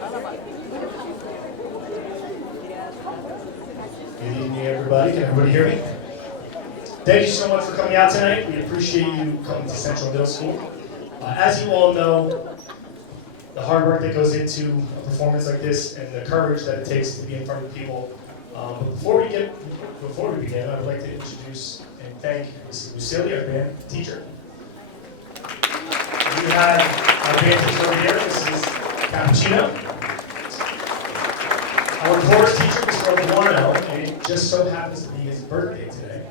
Good evening, everybody. Can everybody hear me? Thank you so much for coming out tonight. We appreciate you coming to Central Middle School. As you all know, the hard work that goes into a performance like this and the courage that it takes to be in front of people. But before we begin, I would like to introduce and thank Mrs. Lucille, our band teacher. We have our band teacher over here, Mrs. Cappuccino. Our chorus teacher, Mr. Obuano, and it just so happens to be his birthday today.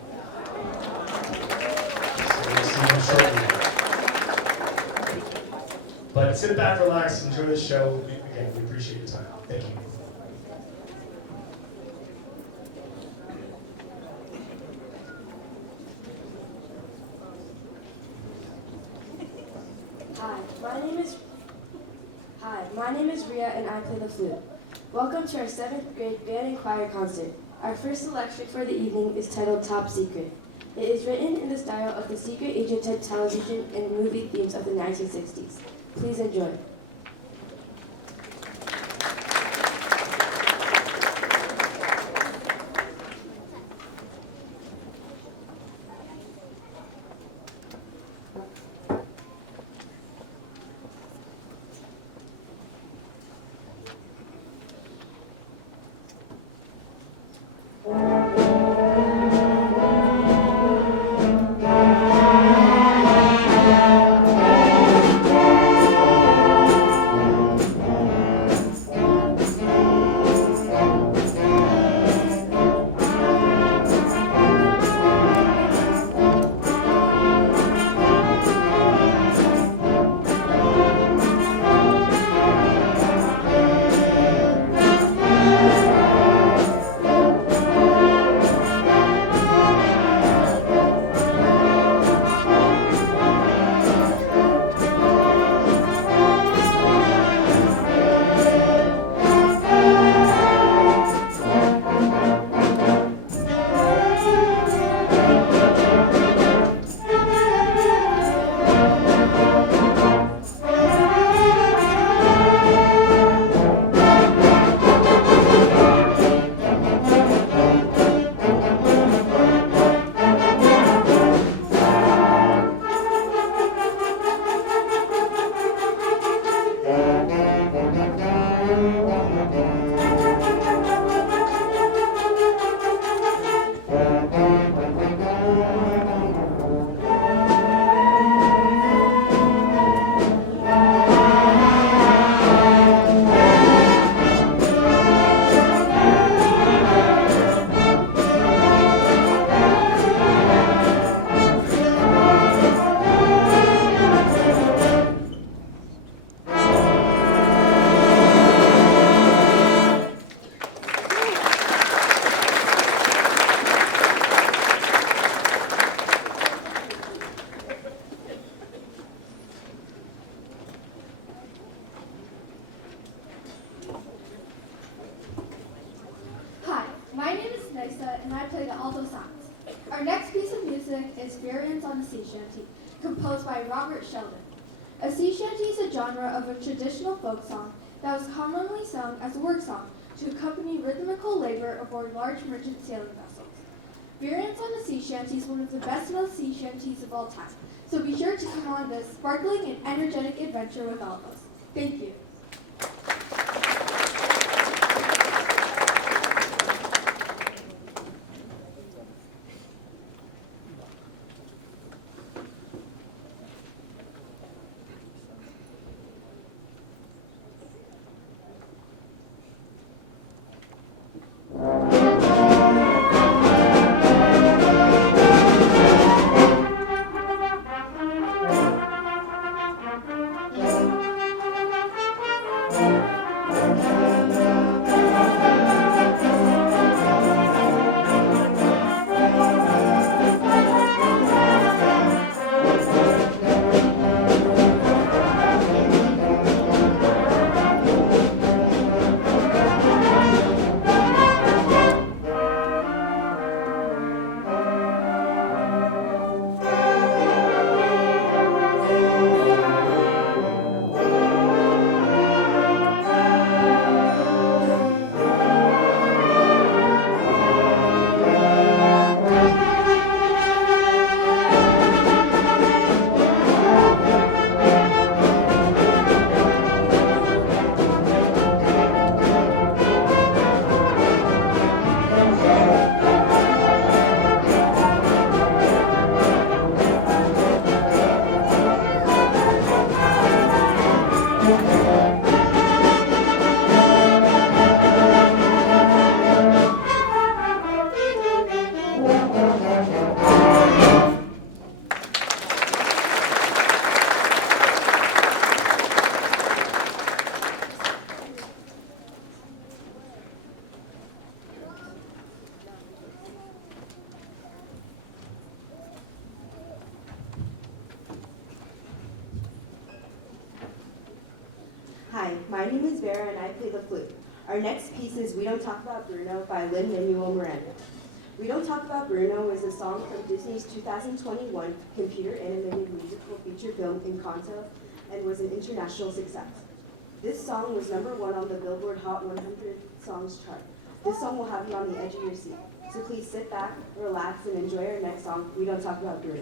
So we'll see him shortly. But sit back, relax, enjoy the show. Again, we appreciate your time. Thank you. Hi, my name is Ria and I play the flute. Welcome to our 7th grade band and choir concert. Our first selection for the evening is titled Top Secret. It is written in the style of the secret agent type television and movie themes of the 1960s. Please enjoy. And I play the alto sax. Our next piece of music is Variants on a Sea Shanty, composed by Robert Sheldon. A sea shanty is a genre of a traditional folk song that was commonly sung as a work song to accompany rhythmical labor aboard large merchant sailing vessels. Variants on a Sea Shanty is one of the best-known sea shanties of all time, so be sure to come on this sparkling and energetic adventure with all of us. Thank you. my name is Vera and I play the flute. Our next piece is We Don't Talk About Bruno by Lin-Manuel Miranda. We Don't Talk About Bruno is a song from Disney's 2021 computer animated musical feature film Encanto and was an international success. This song was #1 on the Billboard Hot 100 Songs chart. This song will have you on the edge of your seat. So please sit back, relax, and enjoy our next song, We Don't Talk About Bruno.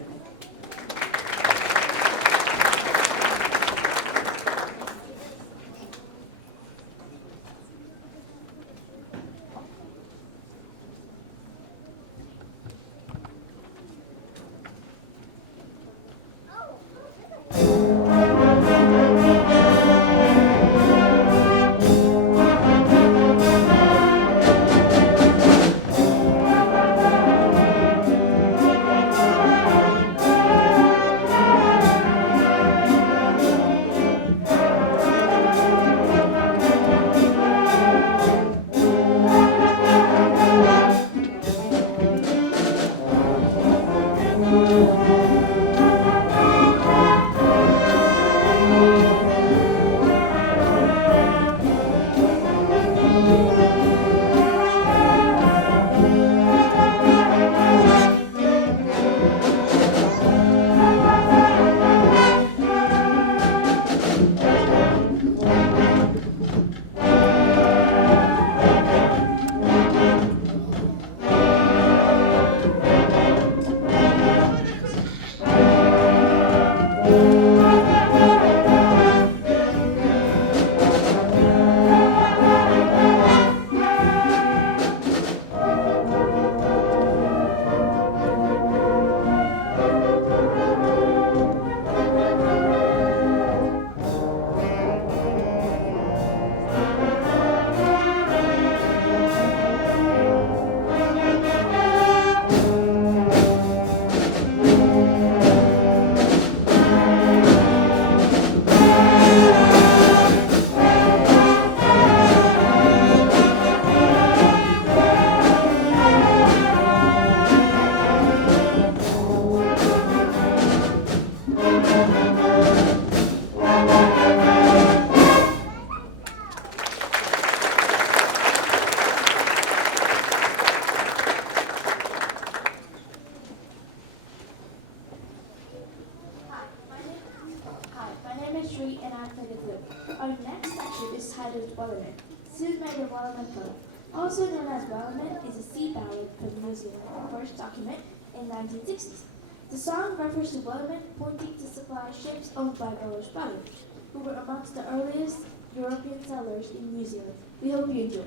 And I play the flute. Our next section is titled Wellerman, soon made of Wellerman poem. Also known as Wellerman, is a sea ballad from New Zealand, first document in 1960s. The song refers to Wellerman pointing to supply ships owned by Welsh brothers, who were amongst the earliest European settlers in New Zealand. We hope you enjoy.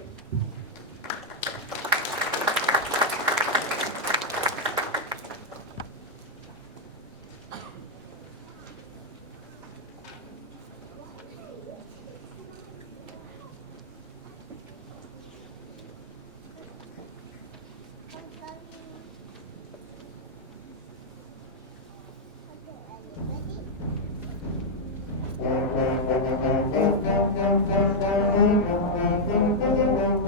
Thank you.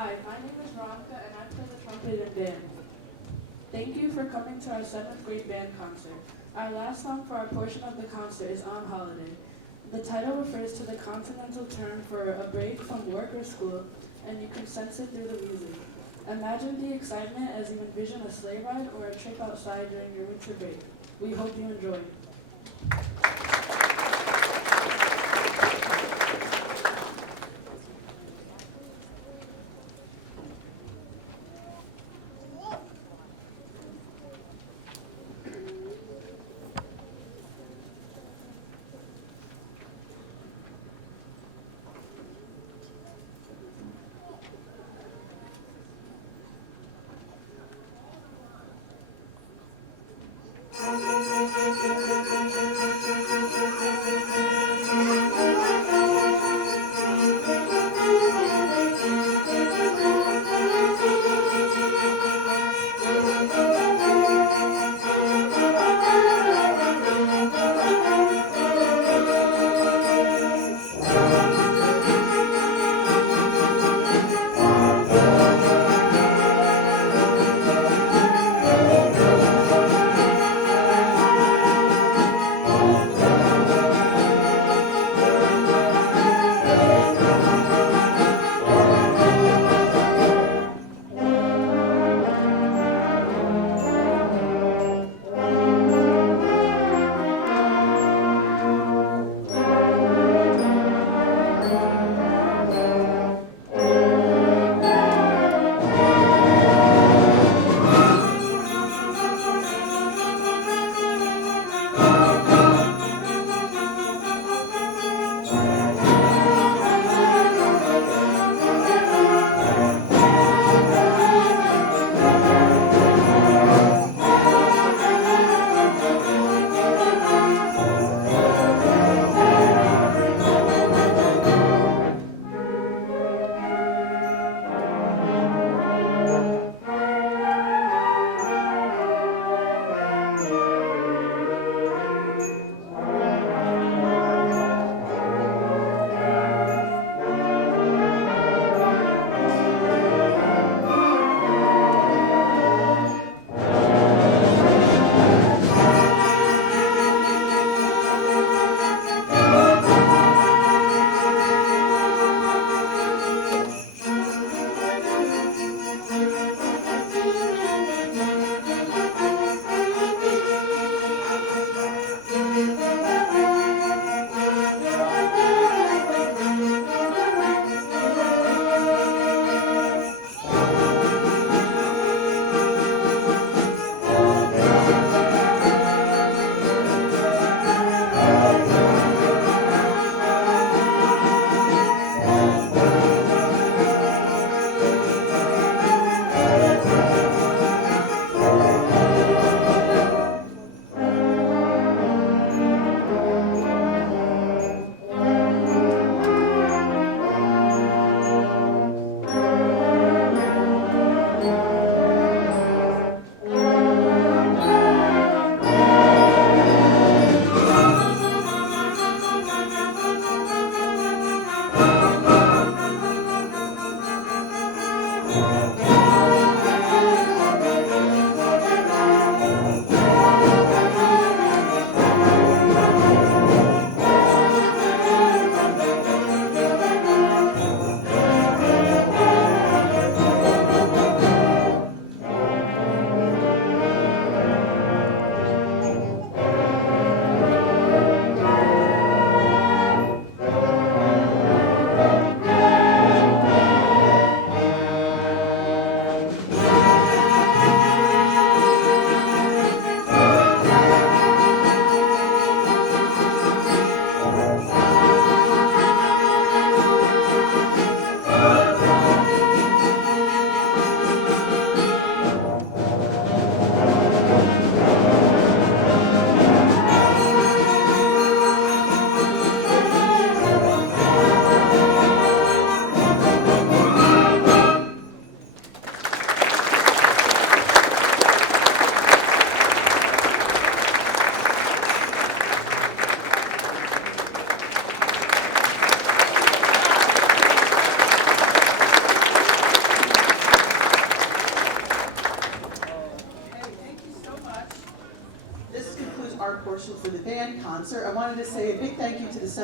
Hi, my name is Veronica and I play the trumpet and band. Thank you for coming to our 7th grade band concert. Our last song for our portion of the concert is On Holiday. The title refers to the continental term for a break from work or school, and you can sense it through the music. Imagine the excitement as you envision a sleigh ride or a trip outside during your winter break. We hope you enjoy.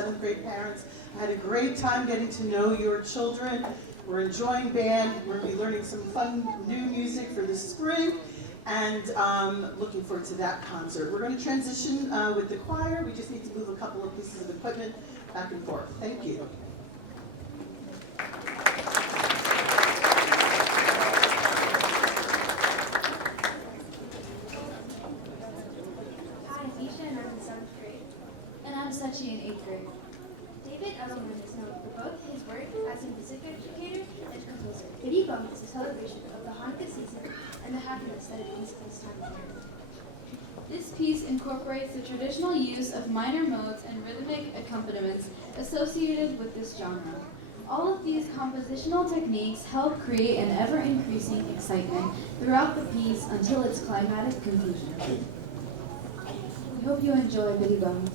seventh grade parents. I had a great time getting to know your children. We're enjoying band. We're going to be learning some fun new music for the spring, and looking forward to that concert. We're going to transition with the choir. We just need to move a couple of pieces of equipment back and forth. Thank you. Hi, I'm Isha and I'm in 7th grade. And I'm Sachi in 8th grade. David Ellerman is known for both his work as a music educator and composer. Biddy Bum is a celebration of the Hanukkah season and the happiness that it brings this time of year. This piece incorporates the traditional use of minor modes and rhythmic accompaniments associated with this genre. All of these compositional techniques help create an ever-increasing excitement throughout the piece until its climatic conclusion. We hope you enjoy Biddy Bum.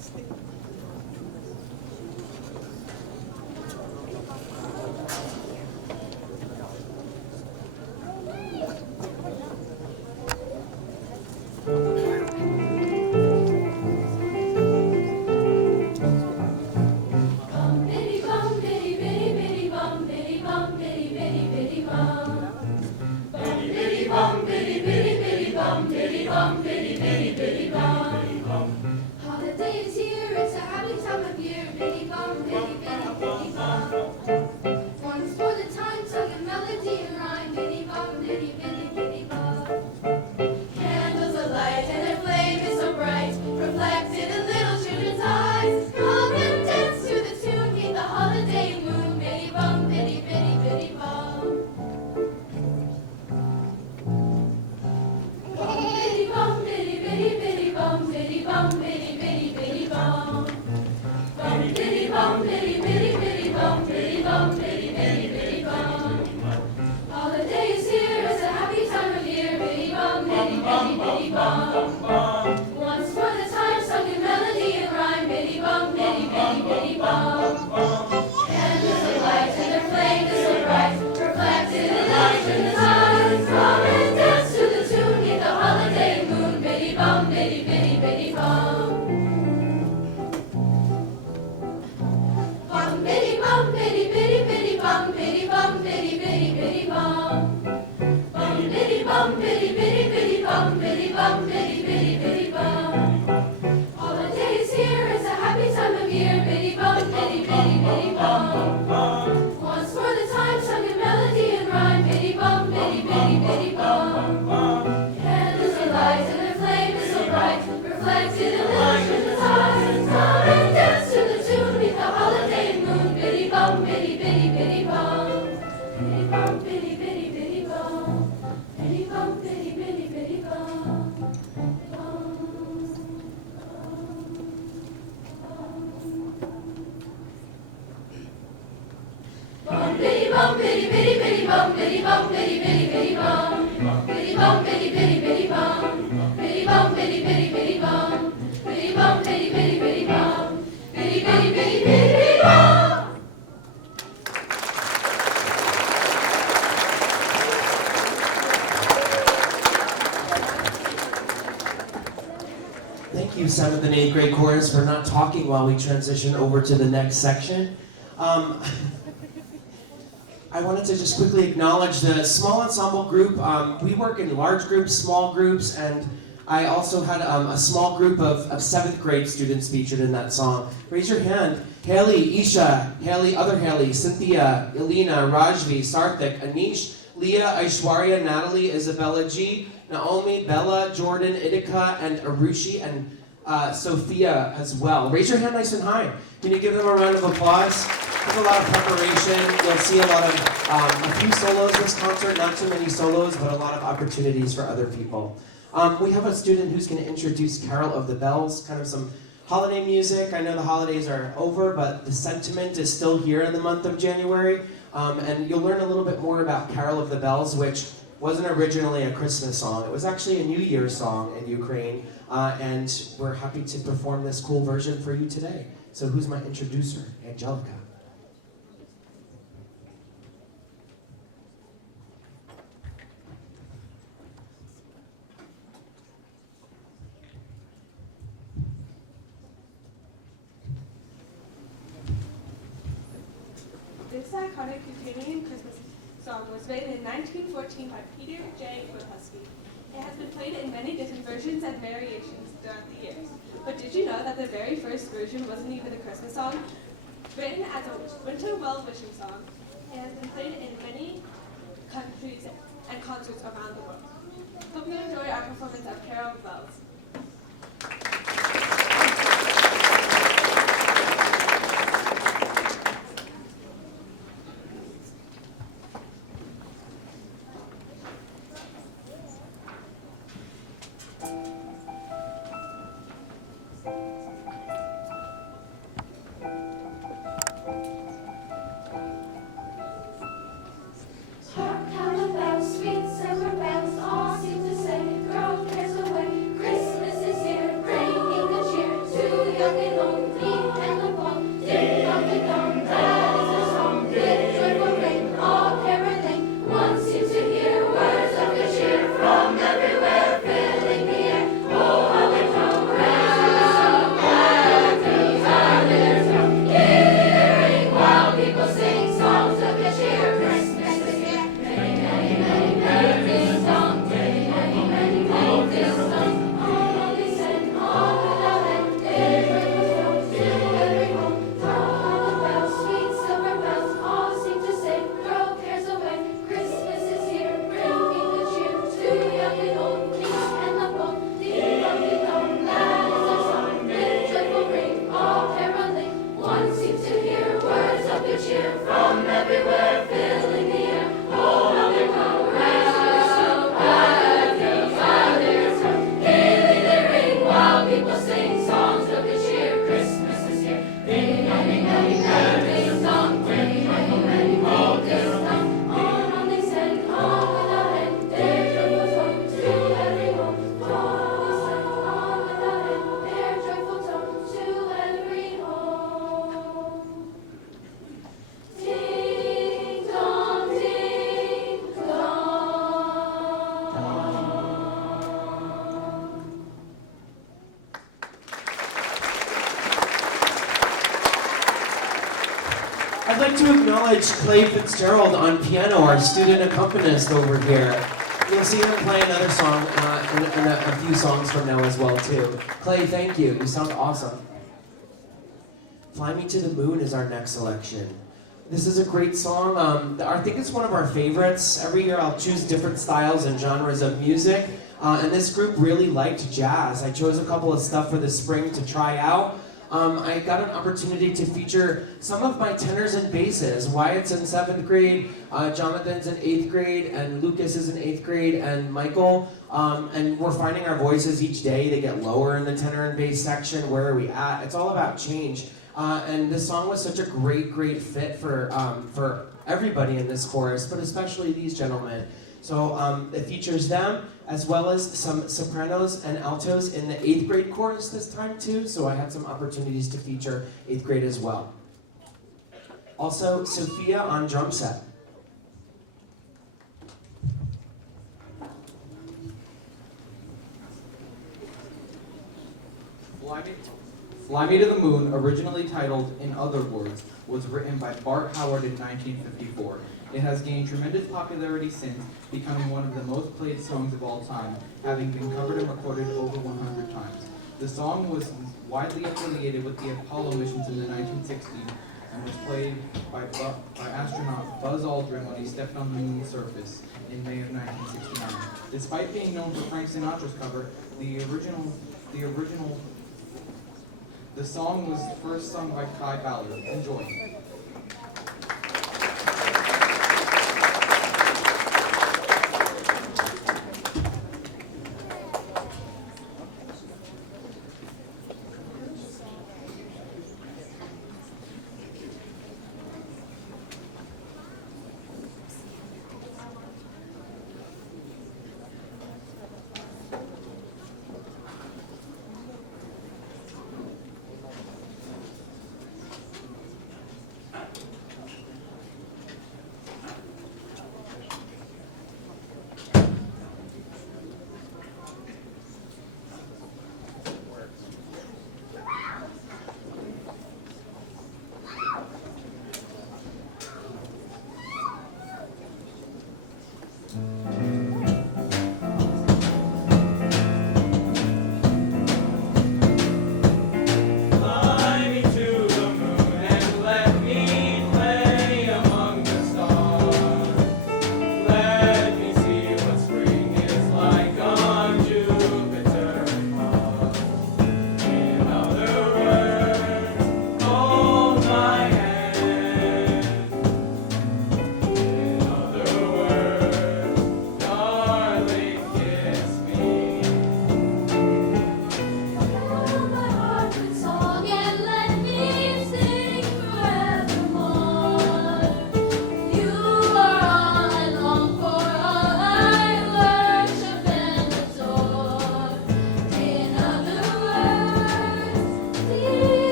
Holiday is here, it's a happy time of year. Biddy bum, biddy, biddy, biddy bum. Once for the time, sung a melody and rhyme. Biddy bum, biddy, biddy, biddy bum. Candles alight and their flame is so bright, reflected in little children's eyes. Come and dance to the tune, neath the holiday moon. Biddy bum, biddy, biddy, biddy bum. Biddy bum, biddy, biddy, biddy bum, biddy bum, biddy, biddy, biddy bum. Bum, biddy bum, biddy, biddy, biddy bum, biddy bum, biddy, biddy, biddy bum. Holiday is here, it's a happy time of year. Biddy bum, biddy, biddy, biddy bum. Once for the time, sung in melody and rhyme. Biddy bum, biddy, biddy, biddy bum. Candles of light and their flame is so bright, reflected in light in the eyes. Come and dance to the tune, neath the holiday moon. Biddy bum, biddy, biddy, biddy bum. Bum, biddy bum, biddy, biddy, biddy bum, biddy bum, biddy, biddy, biddy bum. Bum, biddy bum, biddy, biddy, biddy bum, biddy bum, biddy, biddy, biddy bum. Holiday is here, it's a happy time of year. Biddy bum, biddy, biddy, biddy bum. Once for the time, sung in melody and rhyme. Biddy bum, biddy, biddy, biddy bum. Candles are light and their flame is so bright, reflected in little children's eyes. Come and dance to the tune, neath the holiday moon. Biddy bum, biddy, biddy, biddy bum. Biddy bum, biddy, biddy, biddy bum. Biddy bum, biddy, biddy, biddy bum. Bum, biddy bum, biddy, biddy, biddy bum, biddy bum, biddy, biddy, biddy bum. Biddy bum, biddy, biddy, biddy bum. Biddy bum, biddy, biddy, biddy bum. Biddy bum, biddy, biddy, biddy bum. Biddy, biddy, biddy, biddy, biddy bum. Thank you, 7th and 8th grade chorus, for not talking while we transition over to the next section. I wanted to just quickly acknowledge the small ensemble group. We work in large groups, small groups, and I also had a small group of 7th grade students featured in that song. Raise your hand. Haley, Isha, Haley, other Haley, Cynthia, Elena, Rajvi, Sarthik, Anish, Leah, Aishwarya, Natalie, Isabella G, Naomi, Bella, Jordan, Idika, and Arushi, and Sophia as well. Raise your hand nice and high. Can you give them a round of applause? There's a lot of preparation. You'll see a lot of, a few solos this concert, not too many solos, but a lot of opportunities for other people. We have a student who's going to introduce Carol of the Bells, kind of some holiday music. I know the holidays are over, but the sentiment is still here in the month of January. And you'll learn a little bit more about Carol of the Bells, which wasn't originally a Christmas song. It was actually a New Year's song in Ukraine. And we're happy to perform this cool version for you today. So who's my introducer? Angelica. This iconic Ukrainian Christmas song was written in 1914 by Peter J. Woodhusky. It has been played in many different versions and variations throughout the years. But did you know that the very first version wasn't even a Christmas song? Written as a winter well-wishing song, it has been played in many countries and concerts around the world. Hope you enjoy our performance of Carol of Bells. Hark how the bells, sweet silver bells, all seem to say, girl cares away. Christmas is here, bringing good cheer to young and old, meek and the bold. Ding dong, that is the song. With joyful ring, all caroling. One seems to hear words of good cheer from everywhere, filling the air. Oh, how they come round, glad things are there from. Gaily they ring while people sing songs of good cheer. Christmas is here. Many, many, many, many ding dong. Many, many, many, many ding dong. All they send, all without end. Their joyful songs to every home. Hark the bells, sweet silver bells, all seem to say, girl cares away. Christmas is here, bringing good cheer to young and old, meek and the bold. Ding dong, that is our song. With joyful ring, all caroling. One seems to hear words of good cheer from everywhere, filling the air. Oh, how they come round, glad things are there from. Gaily they ring while people sing songs of good cheer. Christmas is here. Ding, ding, ding, ding, dong. Ding, ding, ding, ding, dong. On they send, on without end. Their joyful song to every home. On they send, on without end. Their joyful song to every home. Ding dong, ding dong. I'd like to acknowledge Clay Fitzgerald on piano, our student accompanist over here. You'll see him play another song in a few songs from now as well too. Clay, thank you. You sound awesome. Fly Me to the Moon is our next selection. This is a great song. I think it's one of our favorites. Every year I'll choose different styles and genres of music. And this group really liked jazz. I chose a couple of stuff for the spring to try out. I got an opportunity to feature some of my tenors and basses. Wyatt's in 7th grade, Jonathan's in 8th grade, and Lucas is in 8th grade, and Michael. And we're finding our voices each day. They get lower in the tenor and bass section. Where are we at? It's all about change. And this song was such a great fit for everybody in this chorus, but especially these gentlemen. So it features them, as well as some sopranos and altos in the 8th grade chorus this time too, so I had some opportunities to feature 8th grade as well. Also, Sophia on drum set. Fly Me to the Moon, originally titled In Other Words, was written by Bart Howard in 1954. It has gained tremendous popularity since, becoming one of the most played songs of all time, having been covered and recorded over 100 times. The song was widely affiliated with the Apollo missions in the 1960s and was played by astronaut Buzz Aldrin when he stepped on the moon's surface in May of 1969. Despite being known for Frank Sinatra's cover, the song was first sung by Kai Ballard. Enjoy.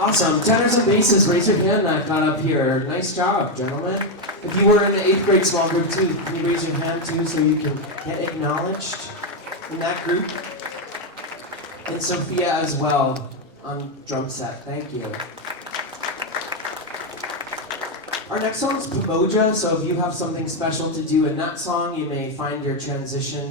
Awesome. Tenors and basses, raise your hand that got up here. Nice job, gentlemen. If you were in the 8th grade small group too, can you raise your hand too so you can get acknowledged in that group? And Sophia as well on drum set. Thank you. Our next song is Pamoja, so if you have something special to do in that song, you may find your transition,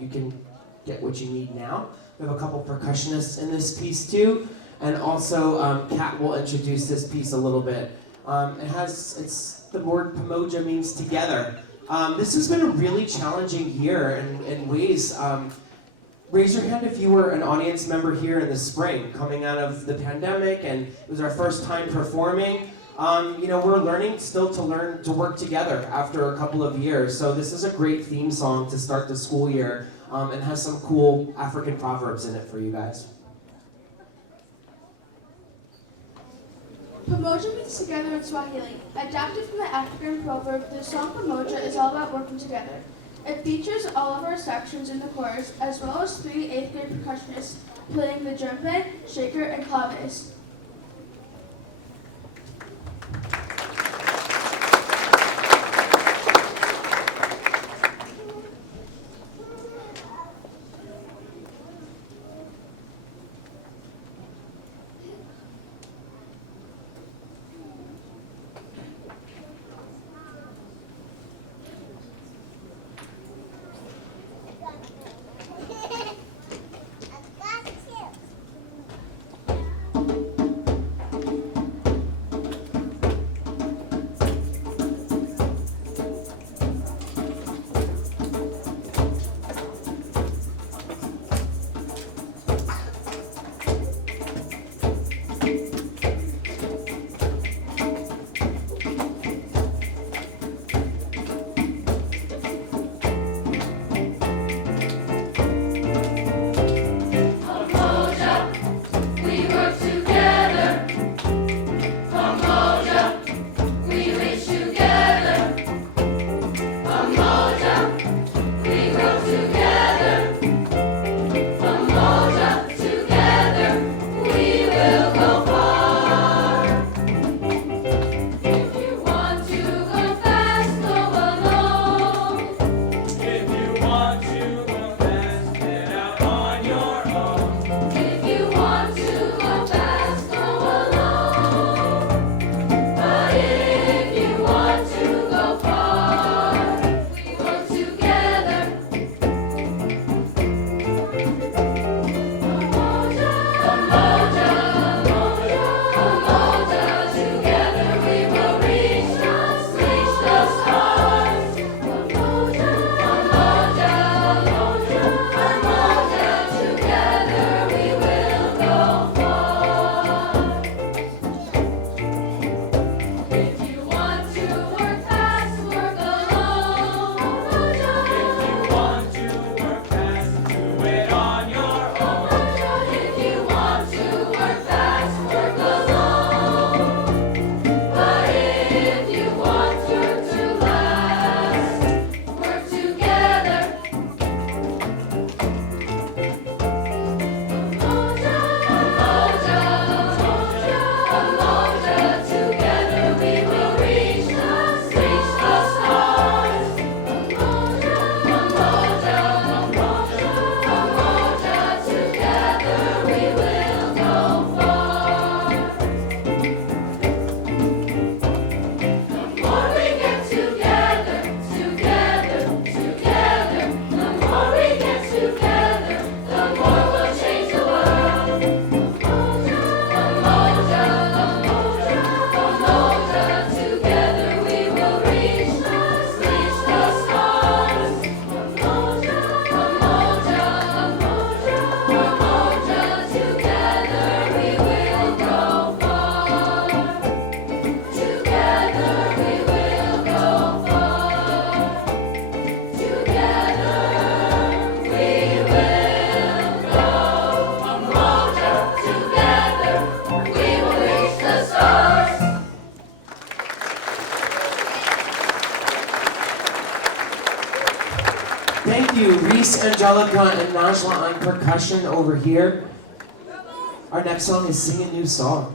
you can get what you need now. We have a couple percussionists in this piece too, and also Kat will introduce this piece a little bit. The word Pamoja means together. This has been a really challenging year in ways. Raise your hand if you were an audience member here in the spring, coming out of the pandemic, and it was our first time performing. We're learning still to learn to work together after a couple of years. So this is a great theme song to start the school year, and has some cool African proverbs in it for you guys. Pamoja means together in Swahili. Adapted from the African proverb, the song Pamoja is all about working together. It features all of our sections in the chorus, as well as 3 8th grade percussionists playing the djembe, shaker, and claves. Thank you, Reese, Angelica, and Najla on percussion over here. Our next song is Sing a New Song.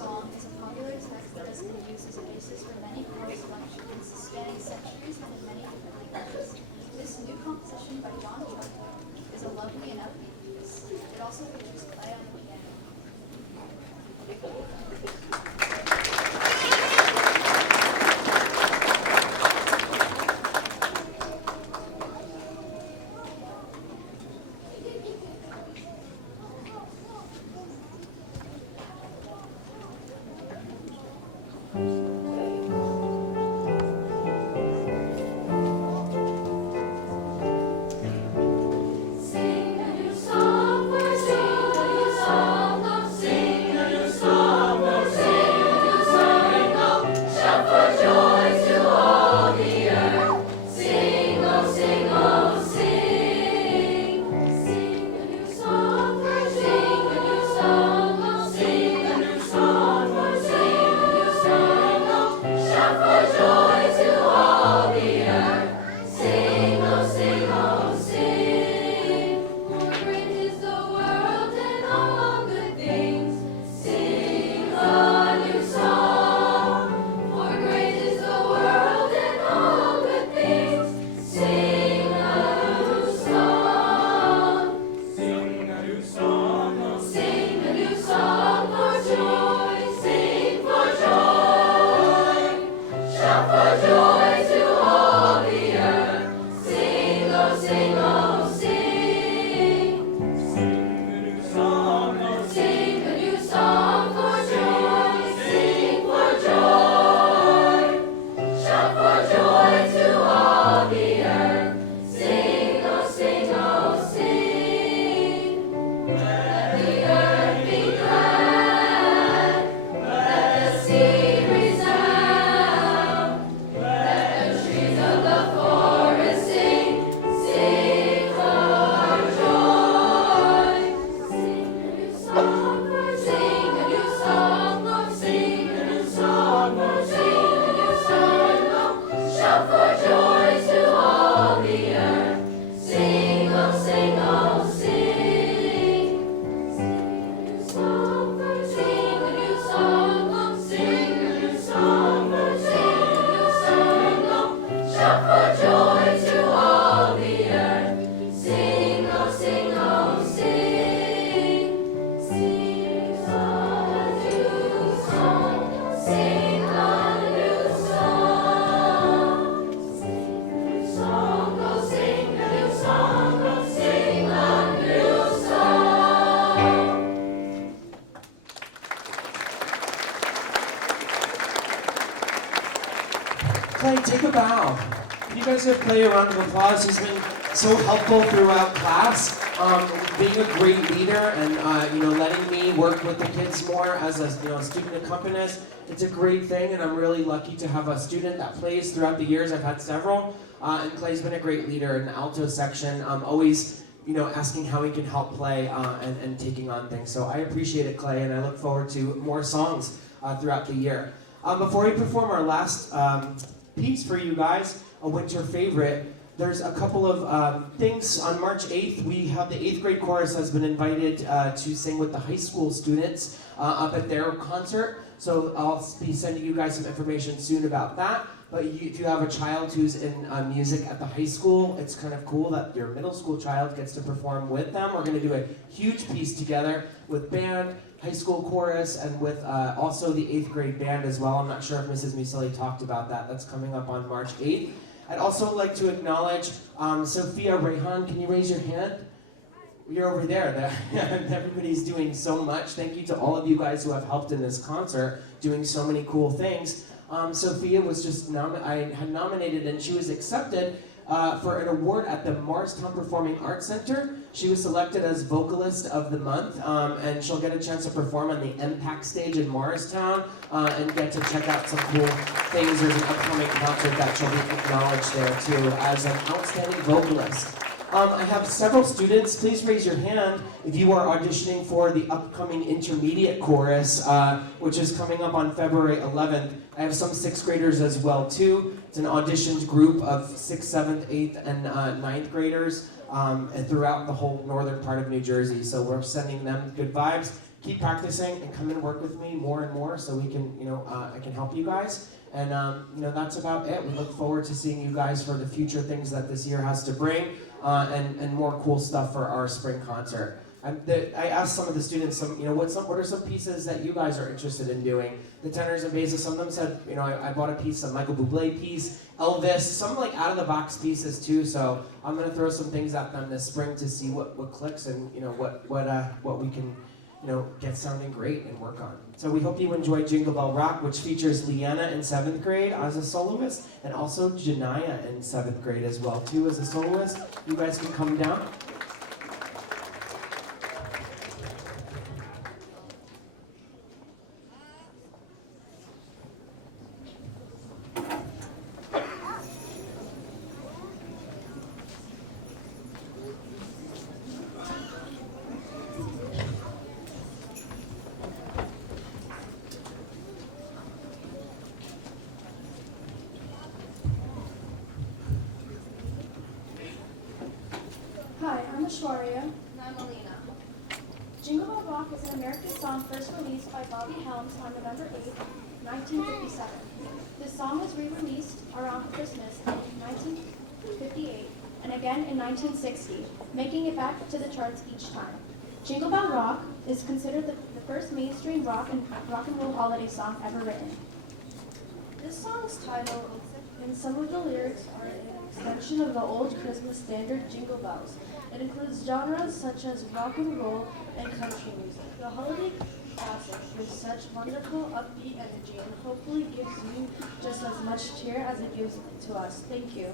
song is a popular text that has been used as a basis for many choral selections spanning centuries and in many different languages. This new composition by John Trumbo is a lovely and upbeat piece. It also features play on the piano. Sing a new song for sing a new song, oh, sing a new song, oh, sing a new song, oh, shout for joy to all the earth. Sing, oh, sing, oh, sing. Sing a new song for sing a new song, oh, sing a new song, for sing a new song, oh, shout for joy to all the earth. Sing, oh, sing, oh, sing. For great is the world and all good things. Sing a new song. For great is the world and all good things. Sing a new song. Sing a new song. Oh, sing a new song for joy. Sing for joy. Shout for joy to all the earth. Sing, oh, sing. Sing a new song, oh, sing a new song for joy. Sing for joy. Shout for joy to all the earth. Sing, oh, sing. Let the earth be glad. Let the sea resound. Let the trees of the forest sing. Sing for joy. Sing a new song, sing a new song, oh, sing a new song, oh, sing a new song, oh, shout for joy to all the earth. Sing, oh, sing, oh, sing. Sing a new song, sing a new song, oh, sing a new song, oh, sing a new song, oh, shout for joy to all the earth. Sing, oh, sing, oh, sing. Sing a new song, sing a new song. Sing a new song, oh, sing a new song, oh, sing a new song. Clay, take a bow. Can you guys give Clay a round of applause? He's been so helpful throughout class, being a great leader and letting me work with the kids more as a student accompanist. It's a great thing, and I'm really lucky to have a student that plays throughout the years. I've had several, and Clay's been a great leader in the alto section, always asking how he can help play and taking on things. So I appreciate it, Clay, and I look forward to more songs throughout the year. Before we perform our last piece for you guys, a winter favorite, there's a couple of things. On March 8th, we have the 8th grade chorus has been invited to sing with the high school students up at their concert. So I'll be sending you guys some information soon about that. But if you have a child who's in music at the high school, it's kind of cool that your middle school child gets to perform with them. We're going to do a huge piece together with band, high school chorus, and with also the 8th grade band as well. I'm not sure if Mrs. Miseli talked about that. That's coming up on March 8th. I'd also like to acknowledge Sophia Rehan. Can you raise your hand? You're over there. Everybody's doing so much. Thank you to all of you guys who have helped in this concert, doing so many cool things. Sophia was just I had nominated, and she was accepted for an award at the Morristown Performing Arts Center. She was selected as Vocalist of the Month, and she'll get a chance to perform on the MPAC stage in Morristown and get to check out some cool things. There's an upcoming concert that she'll be acknowledged there too as an outstanding vocalist. I have several students. Please raise your hand if you are auditioning for the upcoming intermediate chorus, which is coming up on February 11th. I have some 6th graders as well too. It's an auditioned group of 6th, 7th, 8th, and 9th graders and throughout the whole northern part of New Jersey. So we're sending them good vibes. keep practicing and come and work with me more and more so we can, I can help you guys. And, that's about it. We look forward to seeing you guys for the future things that this year has to bring and more cool stuff for our spring concert. I asked some of the students, what are some pieces that you guys are interested in doing? The tenors and basses, some of them said, I bought a piece, a Michael Bublé piece, Elvis, some like out of the box pieces too. So I'm gonna throw some things at them this spring to see what clicks and what we can get sounding great and work on. So we hope you enjoy Jingle Bell Rock, which features Leanna in 7th grade as a soloist, and also Janaya in 7th grade as well too as a soloist. You guys can come down. Hi, I'm Ashwarya. And I'm Alina. Jingle Bell Rock is an American song first released by Bobby Helms on November 8, 1957. This song was re-released around Christmas in 1958 and again in 1960, making it back to the charts each time. Jingle Bell Rock is considered the first mainstream rock and roll holiday song ever written. This song's title and some of the lyrics are an extension of the old Christmas standard Jingle Bells. It includes genres such as rock and roll and country music. The holiday classic gives such wonderful upbeat energy and hopefully gives you just as much cheer as it gives to us. Thank you.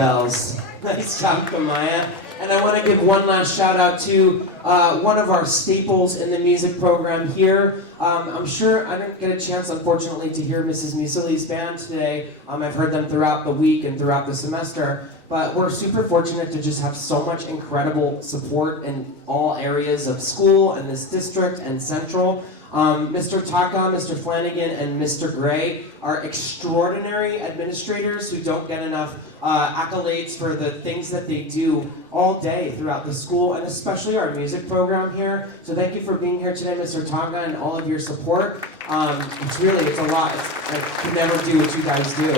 bells. Nice job, Kamaya. And I want to give one last shout out to one of our staples in the music program here. I'm sure I didn't get a chance, unfortunately, to hear Mrs. Musoli's band today. I've heard them throughout the week and throughout the semester. But we're super fortunate to just have so much incredible support in all areas of school and this district and Central. Mr. Taka, Mr. Flanagan, and Mr. Gray are extraordinary administrators who don't get enough accolades for the things that they do all day throughout the school, and especially our music program here. So thank you for being here today, Mr. Taka, and all of your support. It's a lot. I could never do what you guys do.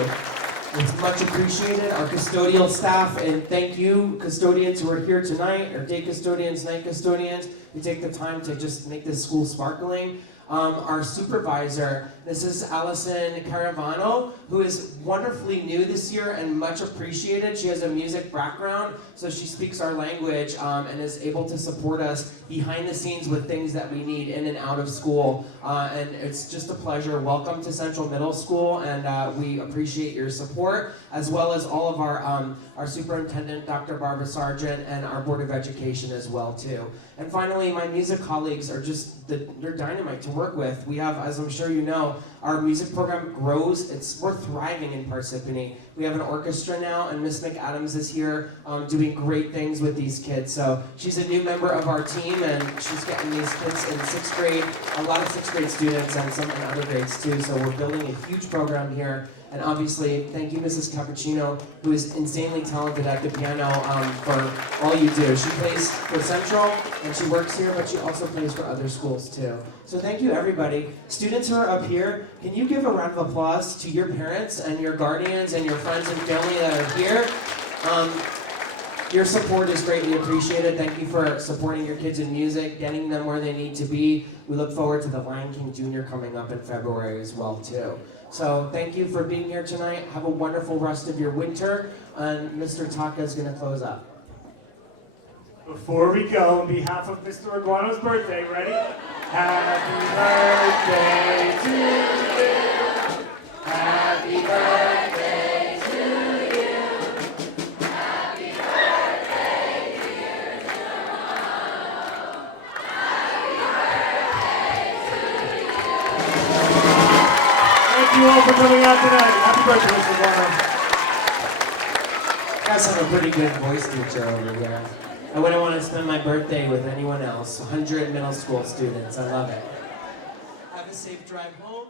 It's much appreciated. Our custodial staff, and thank you, custodians who are here tonight, or day custodians, night custodians, who take the time to just make this school sparkling. Our supervisor, this is Allison Caravano, who is wonderfully new this year and much appreciated. She has a music background, so she speaks our language and is able to support us behind the scenes with things that we need in and out of school. And it's just a pleasure. Welcome to Central Middle School, and we appreciate your support, as well as all of our superintendent, Dr. Barbara Sargent, and our Board of Education as well, too. And finally, my music colleagues are they're dynamite to work with. We have, as I'm sure you know, our music program grows. We're thriving in Parsippany. We have an orchestra now, and Miss McAdams is here doing great things with these kids. So she's a new member of our team, and she's getting these kids in 6th grade, a lot of 6th grade students, and some in other grades too. So we're building a huge program here. And obviously, thank you, Mrs. Cappuccino, who is insanely talented at the piano for all you do. She plays for Central, and she works here, but she also plays for other schools, too. So thank you, everybody. Students who are up here, can you give a round of applause to your parents and your guardians and your friends and family that are here? Your support is greatly appreciated. Thank you for supporting your kids in music, getting them where they need to be. We look forward to the Lion King Jr. coming up in February as well, too. So thank you for being here tonight. Have a wonderful rest of your winter. And Mr. Taka is going to close up. Before we go, on behalf of Mr. Iguano's birthday, ready? Happy birthday to you. Happy birthday to you. Happy birthday, dear Iguano. Happy birthday to you. Thank you all for coming out tonight. Happy birthday, Mr. Iguano. You guys have a pretty good voice teacher over here. I wouldn't want to spend my birthday with anyone else. 100 middle school students. I love it. Have a safe drive home.